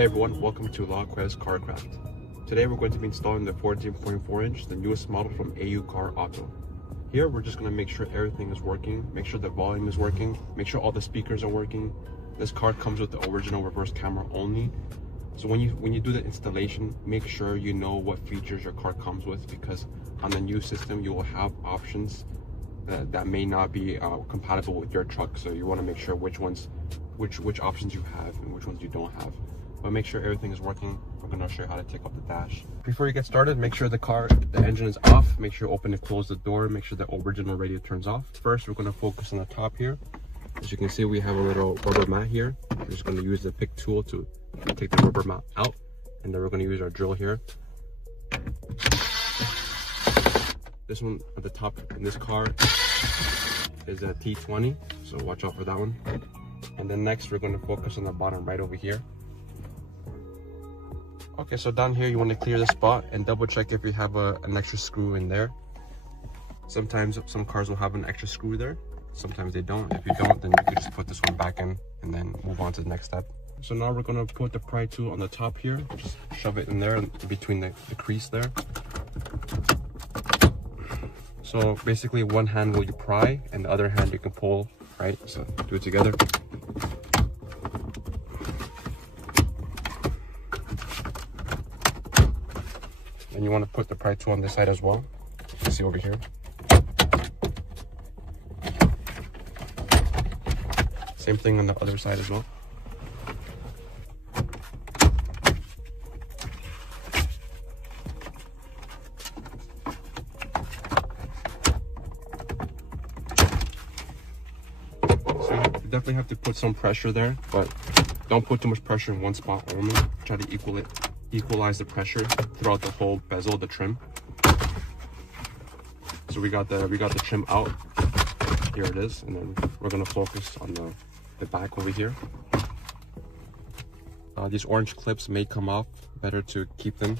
Hey everyone, welcome to Lawquez Car Craft. Today we're going to be installing the 14.4 inch, the newest model from Aucar Auto. Here we're just going to make sure everything is working, make sure the volume is working, make sure all the speakers are working. This car comes with the original reverse camera only. So when you do the installation, make sure you know what features your car comes with, because on the new system you will have options that may not be compatible with your truck. So you want to make sure which options you have and which ones you don't have. But make sure everything is working. We're going to show you how to take off the dash. Before you get started, make sure the engine is off. Make sure you open and close the door. Make sure the original radio turns off. First, we're going to focus on the top here. As you can see, we have a little rubber mat here. We're just going to use the pick tool to take the rubber mat out. And then we're going to use our drill here. This one at the top in this car is a T20, so watch out for that one. And then next, we're going to focus on the bottom right over here. Okay, so down here you want to clear the spot and double check if you have an extra screw in there. Sometimes some cars will have an extra screw there, sometimes they don't. If you don't, then you can just put this one back in and then move on to the next step. So now we're going to put the pry tool on the top here, just shove it in there in between the crease there. So basically one hand will you pry and the other hand you can pull, right? So do it together. And you want to put the pry tool on this side as well. You can see over here. Same thing on the other side as well. So you definitely have to put some pressure there, but don't put too much pressure in one spot only. Try to equalize the pressure throughout the whole bezel, the trim. So we got the trim out. Here it is, and then we're gonna focus on the back over here. These orange clips may come off, better to keep them.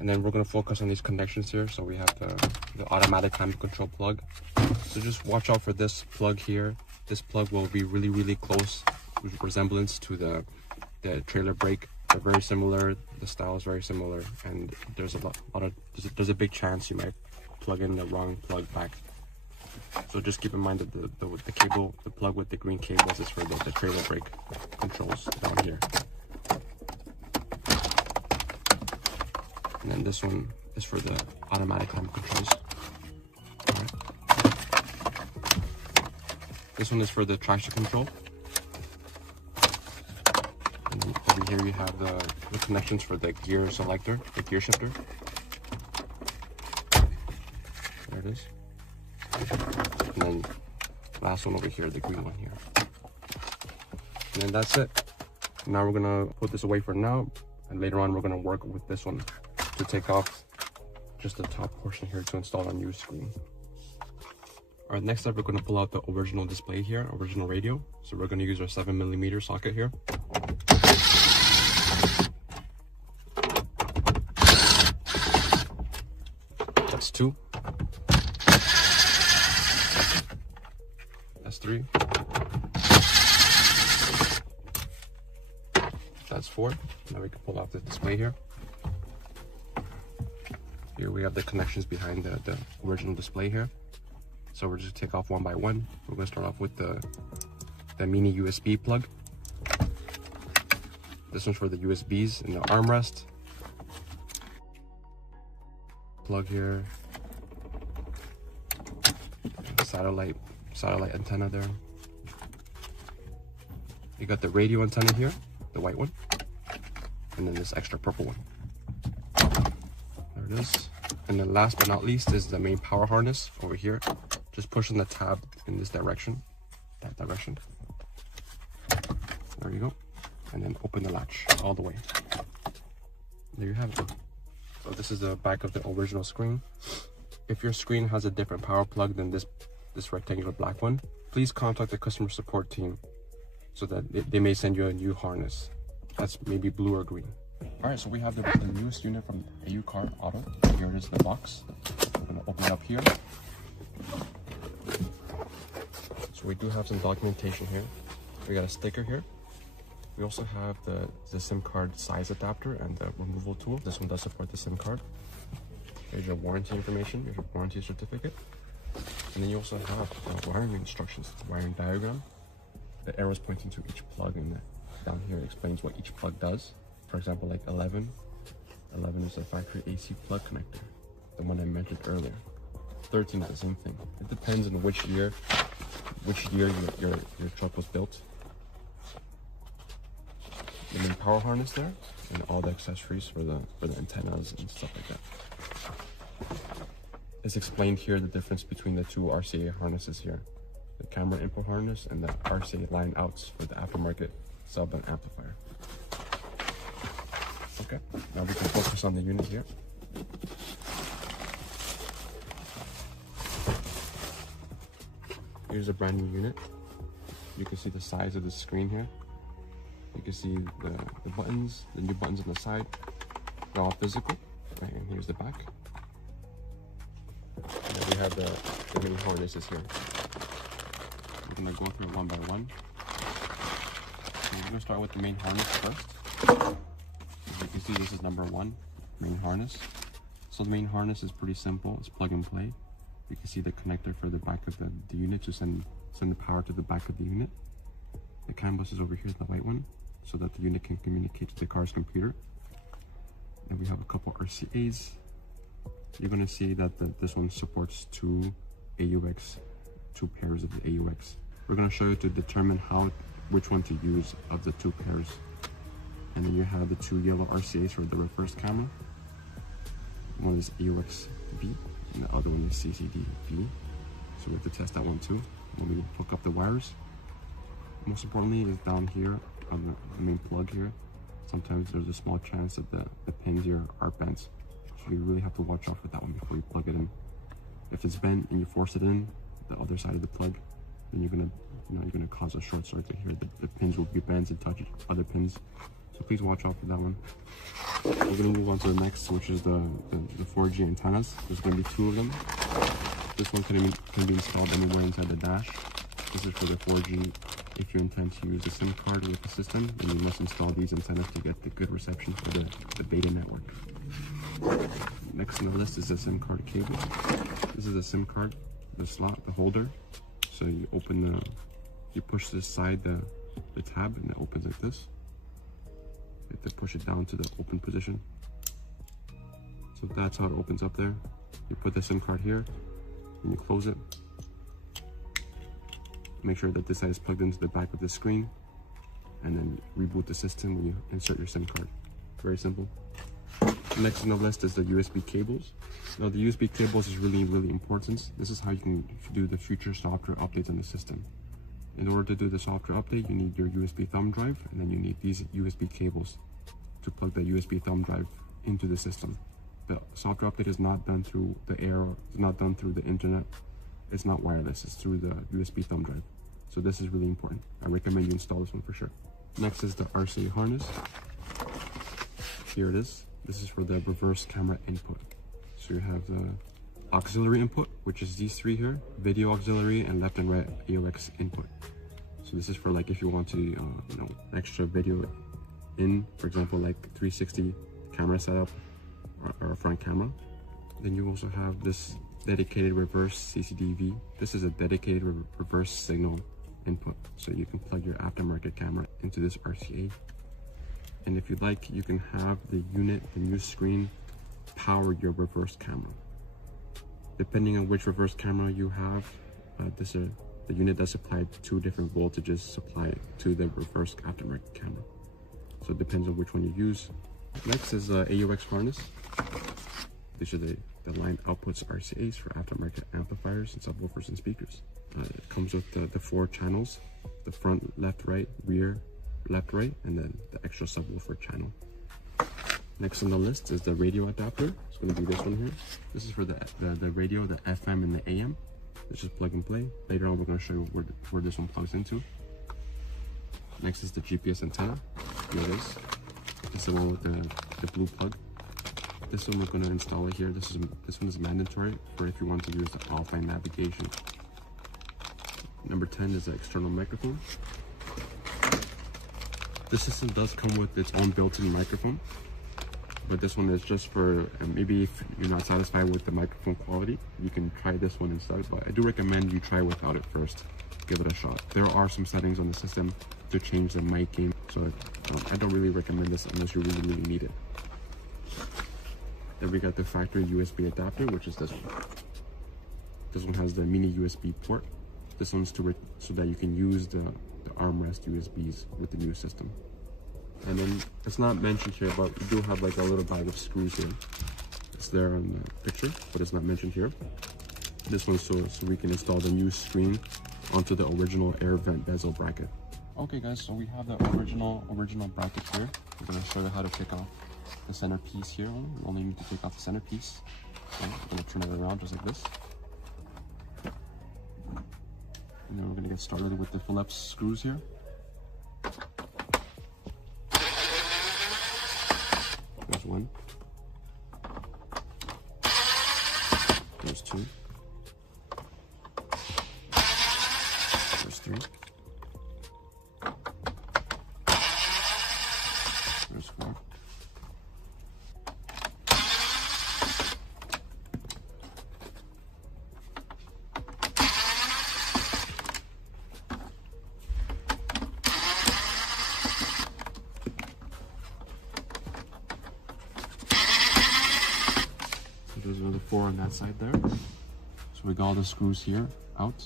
And then we're gonna focus on these connections here. So we have the automatic climate control plug. So just watch out for this plug here. This plug will be really close resemblance to the trailer brake. They're very similar, the style is very similar, and there's there's a big chance you might plug in the wrong plug back. So just keep in mind that the plug with the green cables is for the trailer brake controls down here. And then this one is for the automatic climate controls. All right. This one is for the traction control. Over here you have the connections for the gear selector, the gear shifter. There it is. And then last one over here, the green one here. And then that's it. Now we're gonna put this away for now, and later on we're gonna work with this one to take off just the top portion here to install a new screen. All right, next up we're gonna pull out the original display here, original radio. So we're gonna use our 7mm socket here. That's 2. That's 3. That's 4. Now we can pull out the display here. Here we have the connections behind the original display here. So we're just take off one by one. We're gonna start off with the mini USB plug. This one's for the USBs and the armrest. Plug here. Satellite antenna there. You got the radio antenna here, the white one, and then this extra purple one. There it is. And then last but not least is the main power harness over here. Just pushing the tab in this direction, that direction. There you go. And then open the latch all the way. There you have it. So this is the back of the original screen. If your screen has a different power plug than this rectangular black one, please contact the customer support team so that they may send you a new harness. That's maybe blue or green. All right, so we have the newest unit from Aucar Auto. Here it is, the box. We're gonna open it up here. So we do have some documentation here. We got a sticker here. We also have the SIM card size adapter and the removal tool. This one does support the SIM card. Here's your warranty information, here's your warranty certificate. And then you also have wiring instructions, wiring diagram. The arrows pointing to each plug, and down here explains what each plug does. For example, like 11 is a factory AC plug connector, the one I mentioned earlier. 13 is the same thing. It depends on which year your truck was built. The main power harness there, and all the accessories for the antennas and stuff like that. It's explained here the difference between the two RCA harnesses here. The camera input harness and the RCA line outs for the aftermarket sub and amplifier. Okay, now we can focus on the unit here. Here's a brand new unit. You can see the size of the screen here. You can see the buttons, the new buttons on the side. They're all physical. Right, and here's the back. And then we have the mini harnesses here. We're gonna go through one by one. So we're gonna start with the main harness first. As you can see, this is number 1, main harness. So the main harness is pretty simple. It's plug and play. You can see the connector for the back of the unit to send the power to the back of the unit. The CAN bus is over here, the white one, so that the unit can communicate to the car's computer. And we have a couple RCAs. You're gonna see that this one supports 2 AUX, 2 pairs of the AUX. We're gonna show you to determine which one to use of the 2 pairs. And then you have the 2 yellow RCAs for the reverse camera. One is AUX B, and the other one is CCD B. So we have to test that one too when we hook up the wires. Most importantly is down here on the main plug here. Sometimes there's a small chance that the pins here are bent. So you really have to watch out for that one before you plug it in. If it's bent and you force it in the other side of the plug, then you're gonna cause a short circuit here. The pins will be bent and touch other pins. So please watch out for that one. We're gonna move on to the next, which is the 4G antennas. There's gonna be 2 of them. This one can be installed anywhere inside the dash. This is for the 4G. If you intend to use the SIM card with the system, then you must install these antennas to get the good reception for the beta network. Next on the list is the SIM card cable. This is the SIM card, the slot, the holder. So you you push this side, the tab, and it opens like this. You have to push it down to the open position. So that's how it opens up there. You put the SIM card here, and you close it. Make sure that this side is plugged into the back of the screen, and then reboot the system when you insert your SIM card. Very simple. Next on the list is the USB cables. Now the USB cables is really, really important. This is how you can do the future software updates on the system. In order to do the software update, you need your USB thumb drive, and then you need these USB cables to plug the USB thumb drive into the system. The software update is not done through the air, it's not done through the internet, it's not wireless, it's through the USB thumb drive. So this is really important. I recommend you install this one for sure. Next is the RCA harness. Here it is. This is for the reverse camera input. So you have the auxiliary input, which is these 3 here, video auxiliary and left and right AUX input. So this is for like if you want to, extra video in, for example, like 360 camera setup or a front camera. Then you also have this dedicated reverse CCDV. This is a dedicated reverse signal input. So you can plug your aftermarket camera into this RCA. And if you'd like, you can have the unit, the new screen, power your reverse camera. Depending on which reverse camera you have, the unit does supply 2 different voltages supplied to the reverse aftermarket camera. So it depends on which one you use. Next is the AUX harness. These are the line outputs RCAs for aftermarket amplifiers and subwoofers and speakers. It comes with the 4 channels, the front, left, right, rear, left, right, and then the extra subwoofer channel. Next on the list is the radio adapter. It's going to be this one here. This is for the radio, the FM and the AM. It's just plug and play. Later on, we're going to show you where this one plugs into. Next is the GPS antenna. Here it is. This is the one with the blue plug. This one we're going to install it here. This one is mandatory for if you want to use the offline navigation. Number 10 is the external microphone. This system does come with its own built-in microphone, but this one is just for maybe if you're not satisfied with the microphone quality, you can try this one instead. But I do recommend you try without it first. Give it a shot. There are some settings on the system to change the mic gain, so I don't really recommend this unless you really need it. Then we got the factory USB adapter, which is this one. This one has the mini USB port. This one's so that you can use the armrest USBs with the new system. And then it's not mentioned here, but we do have like a little bag of screws here. It's there on the picture, but it's not mentioned here. This one's so we can install the new screen onto the original air vent bezel bracket. Okay guys, so we have the original bracket here. We're gonna show you how to take off the center piece here. We only need to take off the center piece. Okay, we're gonna turn it around just like this. And then we're gonna get started with the Phillips screws here. There's one. There's two. There's three. There's four. There's another four on that side there. So we got all the screws here out.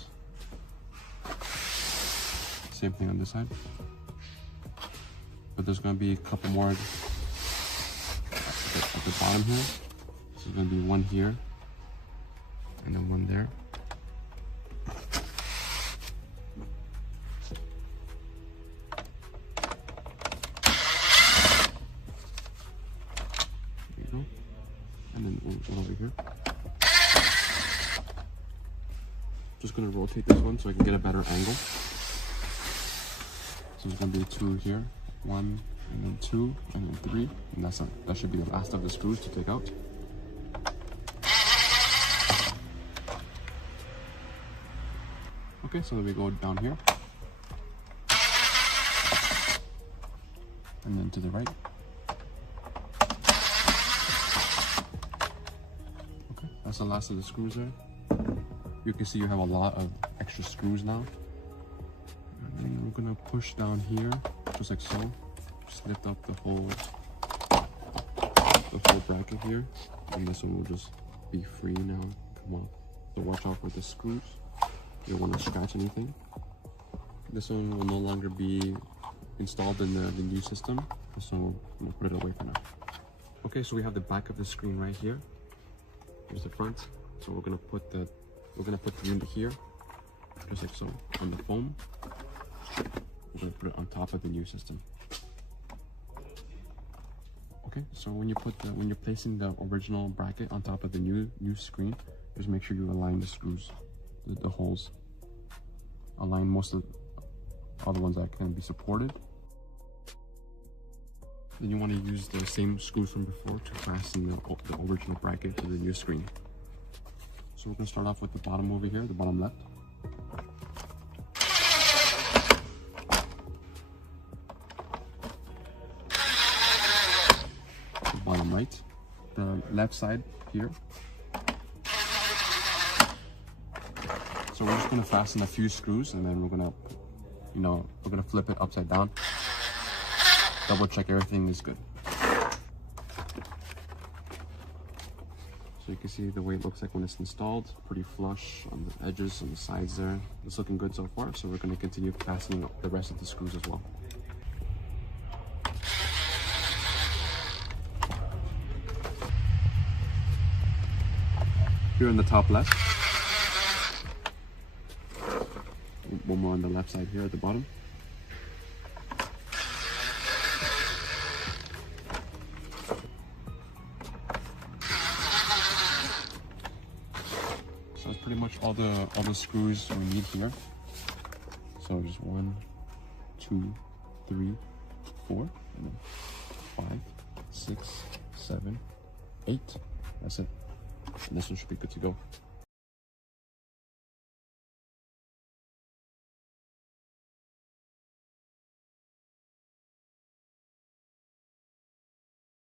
Same thing on this side. But there's going to be a couple more at the bottom here. So there's going to be one here and then one there. There you go. And then one over here. Just going to rotate this one so I can get a better angle. So there's going to be two here. One, and then two, and then three. And that should be the last of the screws to take out. Okay, so then we go down here. And then to the right. Okay, that's the last of the screws there. You can see you have a lot of extra screws now. And then we're gonna push down here, just like so. Just lift up the whole bracket here. And this one will just be free now. Come on. So watch out for the screws. You don't want to scratch anything. This one will no longer be installed in the new system. So I'm gonna put it away for now. Okay, so we have the back of the screen right here. Here's the front. So we're gonna put the unit here, just like so, on the foam. We're going to put it on top of the new system. Okay, so when you're placing the original bracket on top of the new screen, just make sure you align the screws, the holes. Align most of all the ones that can be supported. Then you want to use the same screws from before to fasten the original bracket to the new screen. So we're going to start off with the bottom over here, the bottom left. The bottom right. The left side here. So we're just going to fasten a few screws and then we're going to flip it upside down. Double check everything is good. So you can see the way it looks like when it's installed, pretty flush on the edges and the sides there. It's looking good so far, so we're going to continue fastening up the rest of the screws as well. Here on the top left. One more on the left side here at the bottom. So that's pretty much all the screws we need here. So just 1, 2, 3, 4, and then 5, 6, 7, 8. That's it. And this one should be good to go.